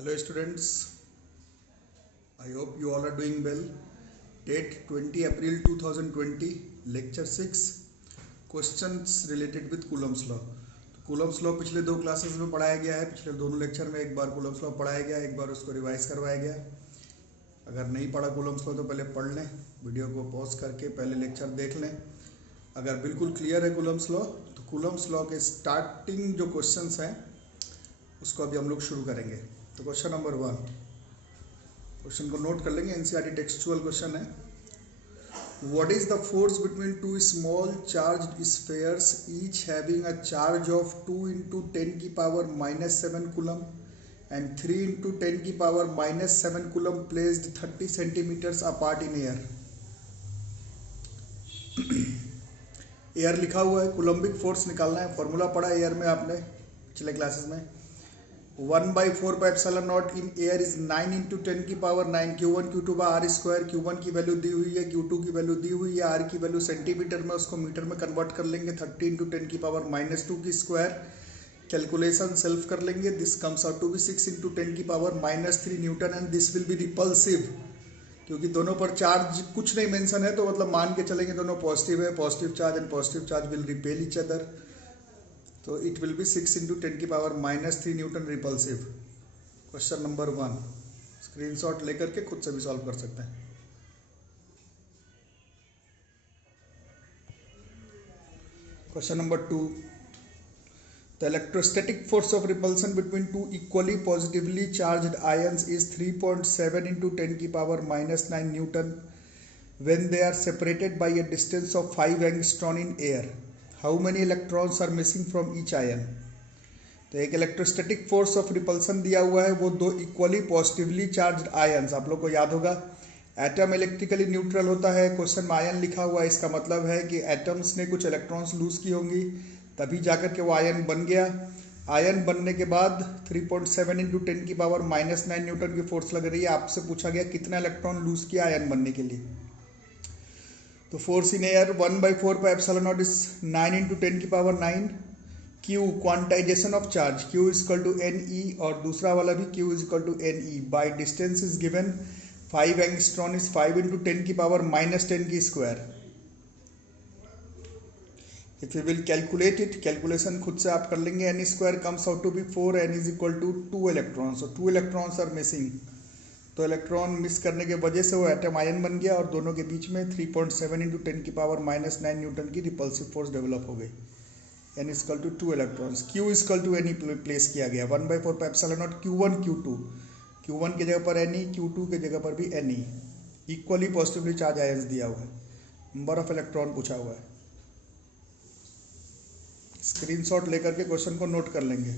Hello students, I hope you all are doing well. Date 20 April 2020, lecture 6, questions related with Coulomb's law. तो Coulomb's law पिछले दो classes में पढ़ाया गया है. पिछले दोनों लेक्चर में एक बार Coulomb's law पढ़ाया गया, एक बार उसको रिवाइज करवाया गया. अगर नहीं पढ़ा Coulomb's law तो पहले पढ़ लें, वीडियो को पॉज करके पहले लेक्चर देख लें. अगर बिल्कुल क्लियर है Coulomb's law तो Coulomb's law के स्टार्टिंग जो क्वेश्चंस हैं उसको अभी हम लोग शुरू करेंगे. तो क्वेश्चन नंबर 1, क्वेश्चन को नोट कर लेंगे. एनसीईआरटी टेक्सचुअल क्वेश्चन है. What is the force between two small charge spheres each having a charge of 2 × 10 की पावर -7 कूलम एंड 3 × 10 की power -7 coulomb placed 30 centimetres apart in air. Air लिखा हुआ है, Coulombic force निकालना है. फॉर्मूला पढ़ा air में आपने पिछले क्लासेस में. 1/4πε0 इन एयर इज 9 × 10 की power 9 Q1 Q2 r square. Q1 की वैल्यू दी हुई है, Q2 की वैल्यू दी हुई है, R की वैल्यू सेंटीमीटर में, उसको मीटर में कन्वर्ट कर लेंगे. 30 × 10 की पावर -2 की स्क्वायर. कैलकुलेशन सेल्फ कर लेंगे. This comes out to be 6 × 10 की power -3 newton and this will be repulsive. क्योंकि दोनों पर चार्ज कुछ नहीं मेंशन है तो मतलब मान के चलेंगे दोनों पॉजिटिव है. Positive charge and positive charge will repel each other. तो इट विल बी 6 × 10 की power -3 Newton repulsive. Question number 1 screenshot लेकर के खुद से भी सॉल्व कर सकते हैं. Question number 2, the electrostatic force of repulsion between two equally positively charged ions is 3.7 × 10 की power -9 Newton when they are separated by a distance of 5 angstrom in air. How many electrons are missing from each ion? तो एक electrostatic force of repulsion दिया हुआ है, वो दो equally positively charged ions. आप लोग को याद होगा एटम इलेक्ट्रिकली न्यूट्रल होता है. क्वेश्चन में आयन लिखा हुआ है, इसका मतलब है कि एटम्स ने कुछ इलेक्ट्रॉन्स लूज की होंगी तभी जाकर के वो आयन बन गया. आयन बनने के बाद 3.7 × 10 की पावर -9 न्यूटन की फोर्स लग रही है. आपसे पूछा गया कितना इलेक्ट्रॉन लूज किया आयन बनने के लिए. तो फोर्स इन एयर 1/4πε0 इज 9 × 10 की power 9. Q quantization of charge, Q = NE और दूसरा वाला भी Q = NE. By distance is given 5 angstrom is 5 × 10 की पावर -10 की square. If you will calculate it, calculation खुद से आप कर लेंगे. N² comes out to be 4. N = 2 electrons. और 2 इलेक्ट्रॉन्स आर मिसिंग. तो इलेक्ट्रॉन मिस करने के वजह से वो एटम आयन बन गया और दोनों के बीच में 3.7 × 10 की पावर -9 न्यूटन की रिपल्सिव फोर्स डेवलप हो गई. N = 2 electrons. Q = NE place किया गया. 1/4πε0 Q1 Q2. Q1 की जगह पर NE, Q2 की जगह पर भी NE. Equally positively charge ions दिया हुआ है. नंबर ऑफ इलेक्ट्रॉन पूछा हुआ है. स्क्रीनशॉट लेकर के क्वेश्चन को नोट कर लेंगे.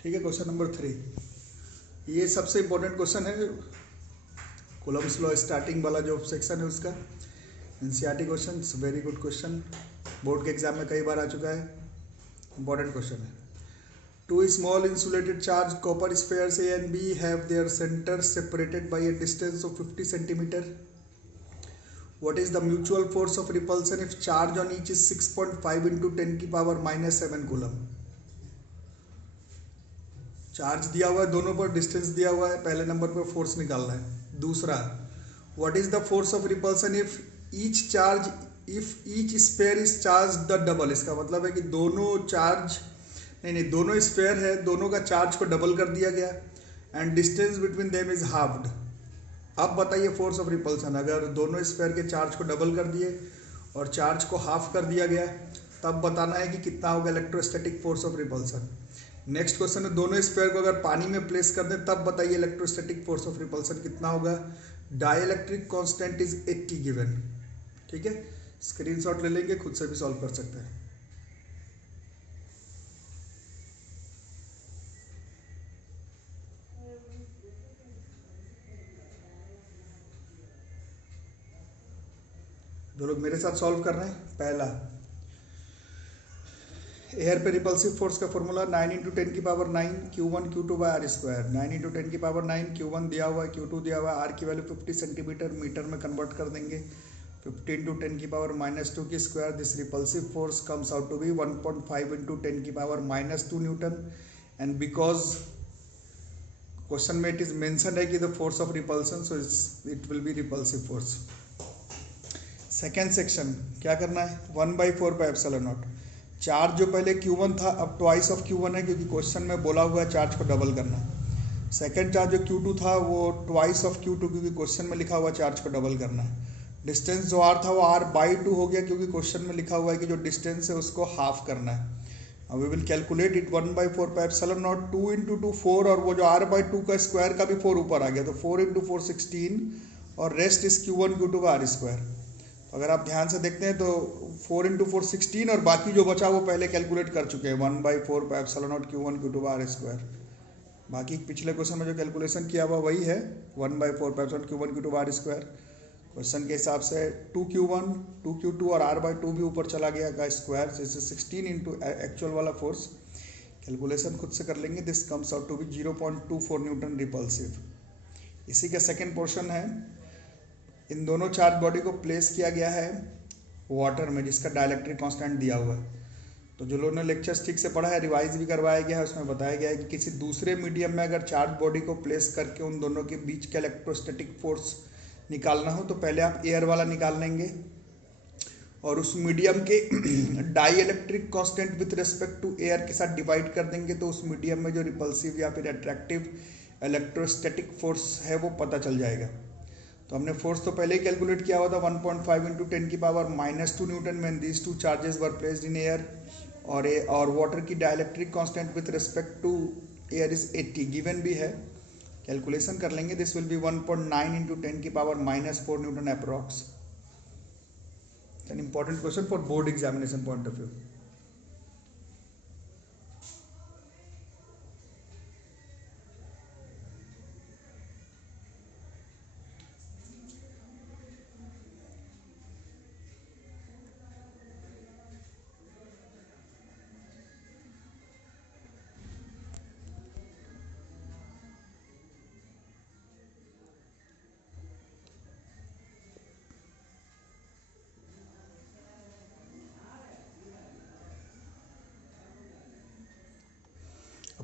ठीक है. क्वेश्चन नंबर 3, ये सबसे इंपॉर्टेंट क्वेश्चन है. कूलम्ब्स लॉ स्टार्टिंग वाला जो सेक्शन है उसका NCERT question. Very good question, board के एग्जाम में कई बार आ चुका है. इंपॉर्टेंट क्वेश्चन है. Two small insulated charge copper spheres A and B have their centre separated by a distance of 50 centimetre. What is the mutual force of repulsion if charge on each is 6.5 × 10 की power -7 coulomb. Charge दिया हुआ है, दोनों पर distance दिया हुआ है. पहले नंबर पर फोर्स निकालना है. दूसरा, what is the force of repulsion if each sphere is charge the double. इसका मतलब है कि दोनों चार्ज दोनों स्फेयर है, दोनों का चार्ज को डबल कर दिया गया and distance between them is halved. अब बताइए फोर्स ऑफ रिपल्सन. अगर दोनों स्फेयर के चार्ज को डबल कर दिए और चार्ज को हाफ कर दिया गया तब बताना है कि कितना होगा electrostatic force of repulsion. Next question है, दोनों स्फेयर को अगर पानी में प्लेस कर दें तब बताइए इलेक्ट्रोस्टैटिक फोर्स ऑफ रिपल्सन कितना होगा. Dielectric constant is 80 given. ठीक है. स्क्रीनशॉट ले लेंगे, खुद से भी सॉल्व कर सकते हैं. दो लोग मेरे साथ सॉल्व कर रहे हैं. पहला, एयर पे रिपल्सिव फोर्स का फॉर्मूला 9 × 10 की power 9 Q1 Q2 r square. 9 × 10 की पावर 9, Q1 दिया हुआ है, Q2 दिया हुआ है, R की वैल्यू 50 सेंटीमीटर, मीटर में कन्वर्ट कर देंगे. 15 to 10 की पावर -2 की square, this repulsive force comes out to be 1.5 into 10 की power -2 newton, and because question में इट इज मेंशन है कि the force of repulsion, so it will be repulsive force. Second section क्या करना है, 1/4πε0। Charge जो पहले Q1 था अब ट्वाइस ऑफ Q1 है, क्योंकि क्वेश्चन में बोला हुआ है चार्ज को डबल करना है। सेकेंड चार्ज जो Q2 था वो ट्वाइस ऑफ Q2, क्योंकि क्वेश्चन में लिखा हुआ चार्ज को डबल करना है। डिस्टेंस जो R था वो R/2 हो गया, क्योंकि क्वेश्चन में लिखा हुआ है कि जो डिस्टेंस है उसको हाफ करना है। अब we will calculate it, 1/4πε0, 2 into 2 4, और वो जो R/2 का स्क्वायर का भी 4 ऊपर आ गया, तो 4 into 4 16, और रेस्ट इज Q1 Q2 का R स्क्वायर। अगर आप ध्यान से देखते हैं तो 4 into 4 16, और बाकी जो बचा वो पहले कैलकुलेट कर चुके हैं, 1/4πε0 Q1 Q2 R स्क्वायर। बाकी पिछले क्वेश्चन में जो कैलकुलेशन किया हुआ वही है, 1/4πε0 Q1 Q2 R square. Question के हिसाब से 2Q1 2Q2 और R/2 भी ऊपर चला गया का स्क्वायर, जैसे 16 इंटू एक्चुअल वाला फोर्स। कैलकुलेशन खुद से कर लेंगे, this comes out to be 0.24 newton repulsive. इसी का सेकेंड पोर्शन है, इन दोनों चार्ज बॉडी को प्लेस किया गया है वाटर में, जिसका डाइलेक्ट्रिक कांस्टेंट दिया हुआ है। तो जो लोगों ने लेक्चर्स ठीक से पढ़ा है, रिवाइज भी करवाया गया है, उसमें बताया गया है कि किसी दूसरे मीडियम में अगर चार्ज बॉडी को प्लेस करके उन दोनों के बीच का इलेक्ट्रोस्टैटिक फोर्स निकालना हो तो पहले आप एयर वाला निकाल लेंगे, और उस मीडियम के dielectric constant with respect to air के साथ डिवाइड कर देंगे, तो उस मीडियम में जो रिपल्सिव या फिर अट्रैक्टिव इलेक्ट्रोस्टैटिक फोर्स है वो पता चल जाएगा। तो हमने फोर्स तो पहले ही कैलकुलेट किया हुआ था, 1.5 into 10 की पावर -2 न्यूटन में these two charges were placed in air, और वाटर की dielectric constant with respect to air is 80 given भी है। कैलकुलेशन कर लेंगे, दिस विल बी 1.9 into 10 की power -4 Newton approx. An important question for board examination point of view.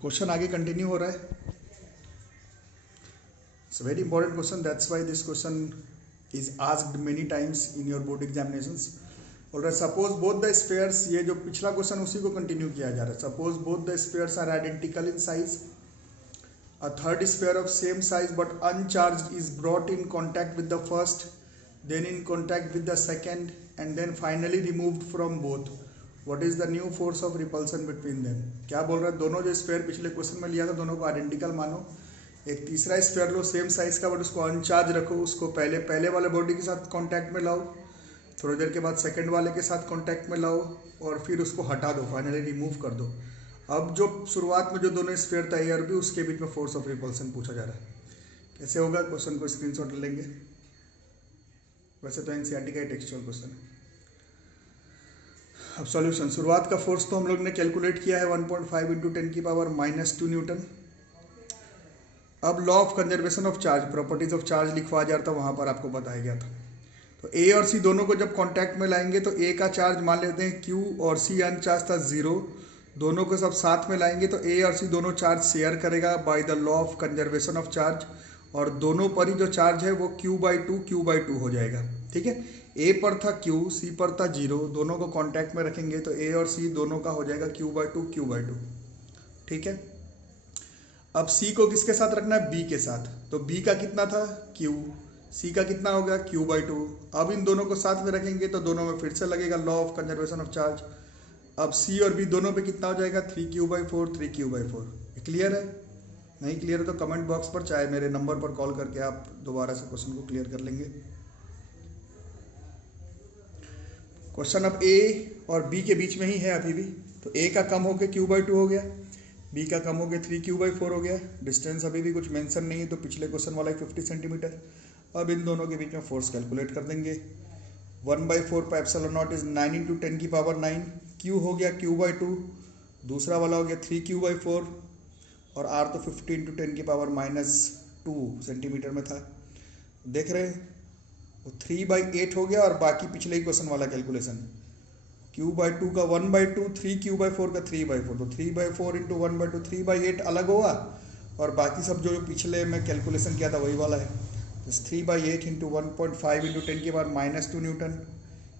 Question आगे continue हो रहा है। It's very important question, that's why this question is asked many times in your board examinations. और suppose both the spheres, ये जो पिछला question उसी को कंटिन्यू किया जा रहा है। Suppose both the spheres are identical in size, a third sphere of same size but uncharged is brought in contact with the first, then in contact with the second, and then finally removed from both. What is the new force of repulsion between them. क्या बोल रहा है, दोनों जो sphere पिछले question में लिया था दोनों को आइडेंटिकल मानो, एक तीसरा स्फीयर लो सेम साइज का बट उसको अनचार्ज रखो, उसको पहले वाले बॉडी के साथ कांटेक्ट में लाओ, थोड़ी देर के बाद सेकंड वाले के साथ कांटेक्ट में लाओ, और फिर उसको हटा दो, फाइनली रिमूव कर दो। अब जो शुरुआत में जो दोनों स्फीयर था एयर भी, उसके बीच में फोर्स ऑफ रिपल्सन पूछा जा रहा है। कैसे होगा, क्वेश्चन को स्क्रीनशॉट लेंगे। वैसे तो एनसीईआरटी का टेक्सचुअल क्वेश्चन है। अब सॉल्यूशन, शुरुआत का फोर्स तो हम लोग ने कैलकुलेट किया है 1.5 into 10 की पावर -2 न्यूटन। अब law of conservation of charge, properties of charge लिखवा जा रहा था, वहां पर आपको बताया गया था। तो ए और सी दोनों को जब कांटेक्ट में लाएंगे तो ए का चार्ज मान लेते हैं Q, और सी अनचार्ज था 0, दोनों को सब साथ में लाएंगे तो ए और सी दोनों चार्ज शेयर करेगा by the law of conservation of charge, और दोनों पर ही जो चार्ज है वो Q/2 हो जाएगा। ठीक है, ए पर था Q, सी पर था 0, दोनों को कांटेक्ट में रखेंगे तो ए और सी दोनों का हो जाएगा Q/2। ठीक है, अब सी को किसके साथ रखना है, बी के साथ। तो बी का कितना था Q, सी का कितना हो गया Q/2। अब इन दोनों को साथ में रखेंगे तो दोनों में फिर से लगेगा law of conservation of charge. अब सी और बी दोनों पे कितना हो जाएगा 3Q/4। क्लियर है, नहीं क्लियर है तो कमेंट बॉक्स पर चाहे मेरे नंबर पर कॉल करके आप दोबारा से क्वेश्चन को क्लियर कर लेंगे। क्वेश्चन अब ए और बी के बीच में ही है अभी भी, तो ए का कम होकर Q/2 हो गया, बी का कम होकर 3Q/4 हो गया। डिस्टेंस अभी भी कुछ मेंशन नहीं है, तो पिछले क्वेश्चन वाला 50 सेंटीमीटर। अब इन दोनों के बीच में फोर्स कैलकुलेट कर देंगे। 1/4πε0 इज 9 into 10 की पावर 9, Q हो गया Q/2, दूसरा वाला हो गया 3Q/4, और R तो 50 into 10 की पावर -2 सेंटीमीटर में था। देख रहे हैं वो 3/8 हो गया, और बाकी पिछले ही क्वेश्चन वाला कैलकुलेशन q/2 का 1/2, 3q/4 का 3/4, तो 3/4 इंटू 1/2 3/8 अलग होगा, और बाकी सब जो पिछले में कैलकुलेशन किया था वही वाला है। तो 3/8 into 1.5 into 10⁻² Newton,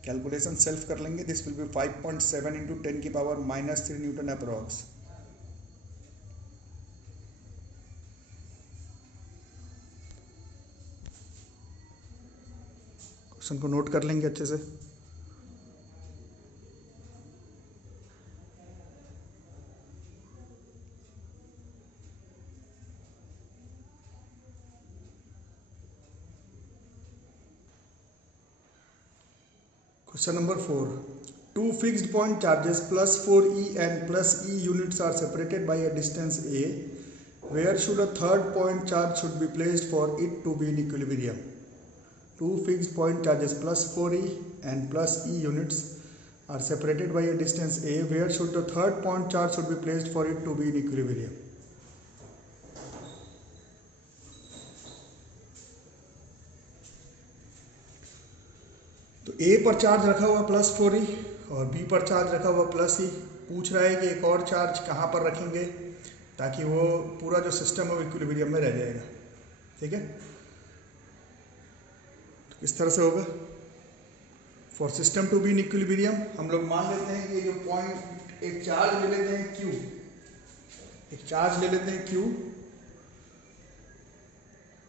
calculation self कर लेंगे। This will B 5.7 into 10⁻³ Newton approx. Question को नोट कर लेंगे अच्छे से। Question number 4. Two fixed point charges plus 4e and plus e units are separated by a distance a. Where should a third point charge should be placed for it to be in equilibrium? Two fixed point charges plus 4e and plus e units are separated by a distance a. Where should the third point charge should be placed for it to be in equilibrium? तो A पर charge रखा हुआ +4e और B पर charge रखा हुआ +e। पूछ रहा है कि एक और चार्ज कहाँ पर रखेंगे ताकि वो पूरा जो सिस्टम है वो इक्विलिब्रियम में रह जाएगा। ठीक है, तो किस तरह से होगा? For system to be in equilibrium हम लोग मान लेते हैं कि जो पॉइंट एक चार्ज ले लेते हैं Q, एक चार्ज ले लेते हैं Q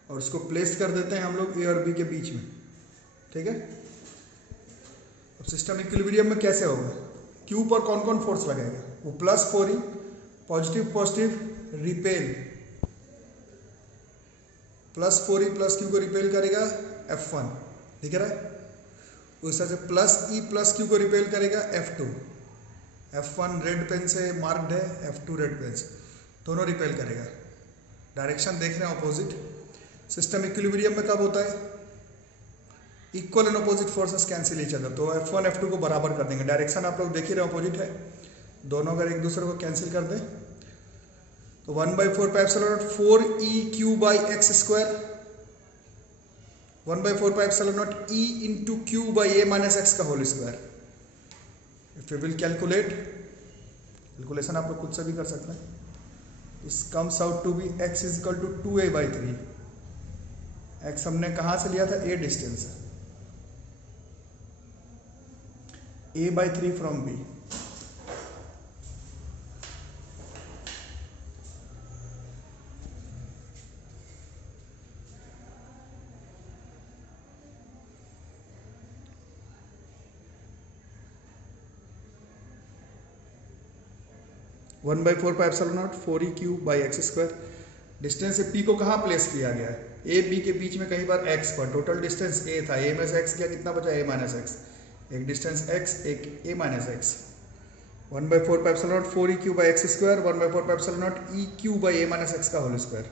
और उसको प्लेस कर देते हैं हम लोग A और B के बीच में। ठीक है, अब सिस्टम इक्विलिब्रियम में कैसे होगा? Q पर कौन कौन फोर्स लगेगा? वो +4e, positive positive repel, +4e plus Q को रिपेल करेगा F1, दिख रहा है? उस तरह से +e प्लस Q को रिपेल करेगा F2। F1 रेड पेन से मार्क्ड है, F2 रेड पेन से, दोनों रिपेल करेगा। डायरेक्शन देख रहे हैं ऑपोजिट। सिस्टम इक्विलिब्रियम में कब होता है? Equal and opposite forces cancel each other, तो F1 F2 को बराबर कर देंगे। डायरेक्शन आप लोग देख ही रहे अपोजिट है, दोनों अगर एक दूसरे को कैंसिल कर दें तो 1/4 pi epsilon naught 4e/q/x², 1/4 pi epsilon naught e into q/a-x का whole square. If you will calculate, calculation आप लोग खुद से भी कर सकते हैं। This comes out to be x is equal to 2a/3। x हमने कहाँ से लिया था? a distance, a/3 from b। One by 4 pi epsilon naught 4e/x²। Distance से p को कहाँ प्लेस किया गया है? a b के बीच में कहीं पर x पर। टोटल डिस्टेंस a था, a में से x गया, कितना बचा? a-x। एक डिस्टेंस x, एक a-x। 1/4 pi epsilon naught 4e/x², 1/4 pi epsilon naught e/a-x का होल स्क्वायर,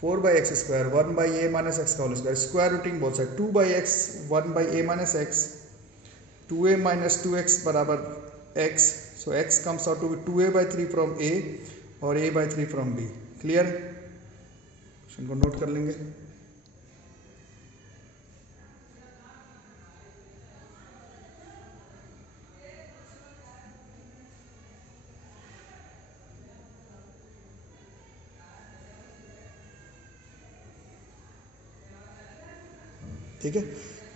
4/x², 1/a-x का whole square, square rooting both side, 2/x 1/a-x, 2a-2x बराबर x। So x comes out to be 2a/3 from a और a/3 from b। Clear? Question को note कर लेंगे। ठीक है,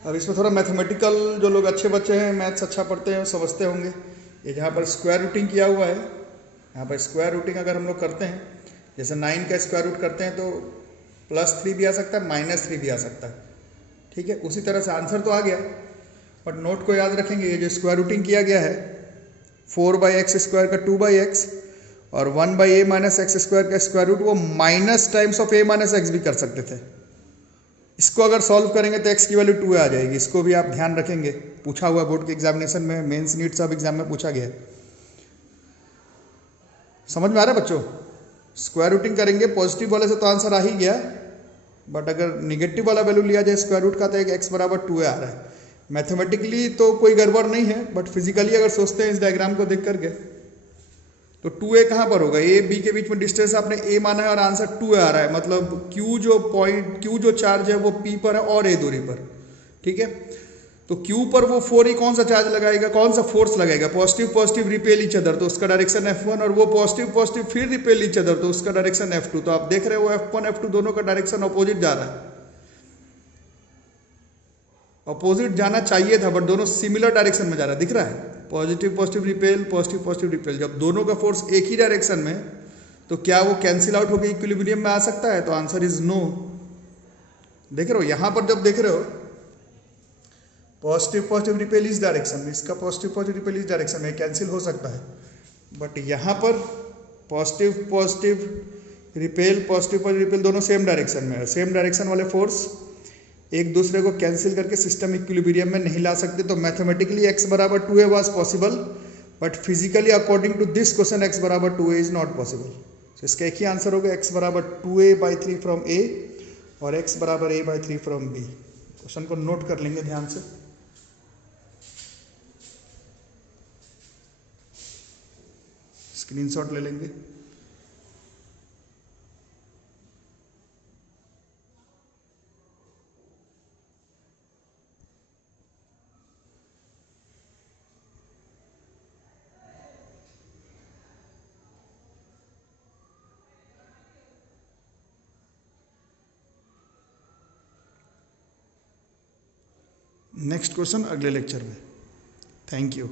अब इसमें थोड़ा मैथमेटिकल, जो लोग अच्छे बच्चे हैं, मैथ्स अच्छा पढ़ते हैं, समझते होंगे। ये जहाँ पर स्क्वायर रूटिंग किया हुआ है, यहाँ पर स्क्वायर रूटिंग अगर हम लोग करते हैं, जैसे 9 का स्क्वायर रूट करते हैं तो +3 भी आ सकता है, -3 भी आ सकता है। ठीक है, उसी तरह से आंसर तो आ गया, बट नोट को याद रखेंगे, ये जो स्क्वायर रूटिंग किया गया है 4/x² का 2/x और 1/a-x² का स्क्वायर रूट, वो माइनस टाइम्स ऑफ a-x भी कर सकते थे। इसको अगर सॉल्व करेंगे तो x की वैल्यू 2 आ जाएगी। इसको भी आप ध्यान रखेंगे, पूछा हुआ बोर्ड के एग्जामिनेशन में, मेंस नीट सब एग्जाम में पूछा गया है। समझ में आ रहा है बच्चों? स्क्वायर रूटिंग करेंगे, पॉजिटिव वाले से तो आंसर आ ही गया, बट अगर निगेटिव वाला वैल्यू लिया जाए स्क्वायर रूट का तो एक x बराबर 2 आ रहा है। मैथमेटिकली तो कोई गड़बड़ नहीं है, बट फिजिकली अगर सोचते हैं इस डायग्राम को देख करके तो 2a कहाँ पर होगा? a b के बीच में डिस्टेंस आपने a माना है और आंसर 2 आ रहा है, मतलब q जो चार्ज है वो p पर है और a दूरी पर। ठीक है। तो Q पर वो 4E कौन सा चार्ज लगाएगा, कौन सा फोर्स लगाएगा, positive positive repel each other, तो उसका डायरेक्शन F1, और वो पॉजिटिव पॉजिटिव फिर रिपेल ईच अदर, तो उसका डायरेक्शन F2। तो आप देख रहे हो F1 F2 दोनों का डायरेक्शन अपोजिट जा रहा है, अपोजिट जाना चाहिए था बट दोनों सिमिलर डायरेक्शन में जा रहा है, दिख रहा है, positive positive repel, positive positive repel. जब दोनों का फोर्स एक ही डायरेक्शन में, तो क्या वो कैंसिल आउट होकर इक्विलिब्रियम में आ सकता है, तो आंसर इज नो। देख रहे हो यहां पर, जब देख रहे हो पॉजिटिव पॉजिटिव रिपेल इस डायरेक्शन में, इसका पॉजिटिव पॉजिटिव रिपेल इस डायरेक्शन में, कैंसिल हो सकता है, बट यहाँ पर positive positive repel, positive positive repel दोनों सेम डायरेक्शन में है, सेम डायरेक्शन वाले फोर्स एक दूसरे को कैंसिल करके सिस्टम इक्विलिब्रियम में नहीं ला सकते। तो मैथमेटिकली x बराबर 2a was possible, but physically according to this question x बराबर 2a इज नॉट पॉसिबल। तो इसका एक ही आंसर होगा, x बराबर 2a/3 फ्रॉम a और x बराबर a/3 फ्रॉम b। क्वेश्चन को नोट कर लेंगे ध्यान से। स्क्रीनशॉट ले लेंगे। नेक्स्ट क्वेश्चन अगले लेक्चर में। Thank you.